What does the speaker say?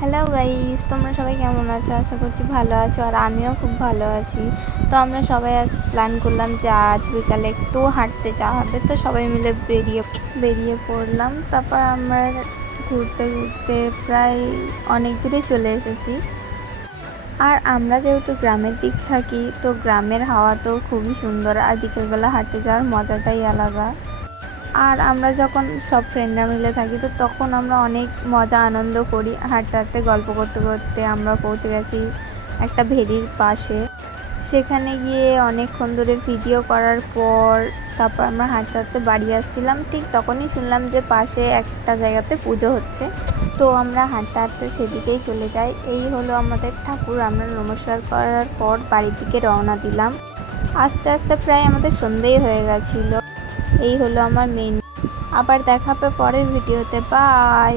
Hello guys, তোমরা সবাই কেমন আছো? আশা করছি ভালো আছো, আর আমিও খুব ভালো আছি। তো আমরা সবাই আজ প্ল্যান করলাম যে আজ বিকালে একটু হাঁটতে যাওয়া হবে। তো সবাই মিলে বেরিয়ে পড়লাম। তারপর আমরা ঘুরতে ঘুরতে প্রায় অনেক দূরে চলে এসেছি। আর আমরা যেহেতু গ্রামের দিক থাকি, তো গ্রামের হাওয়া তো খুবই সুন্দর, আর বিকেলবেলা হাঁটতে যাওয়ার মজাটাই আলাদা। আর আমরা যখন সব ফ্রেন্ডরা মিলে থাকি, তো তখন আমরা অনেক মজা আনন্দ করি। হাঁটতে হাঁটতে গল্প করতে করতে আমরা পৌঁছে গেছি একটা ভেরির পাশে। সেখানে গিয়ে অনেকক্ষণ ধরে ভিডিও করার পর তারপর আমরা হাঁটতে হাঁটতে বাড়ি আসছিলাম। ঠিক তখনই শুনলাম যে পাশে একটা জায়গাতে পুজো হচ্ছে। তো আমরা হাঁটতে হাঁটতে সেদিকেই চলে যাই। এই হলো আমাদের ঠাকুর। আমরা নমস্কার করার পর বাড়ির দিকে রওনা দিলাম। আস্তে আস্তে প্রায় আমাদের সন্ধেই হয়ে গেছিলো। এই হলো আমার মেন। আবার দেখা হবে পরের ভিডিওতে। বাই।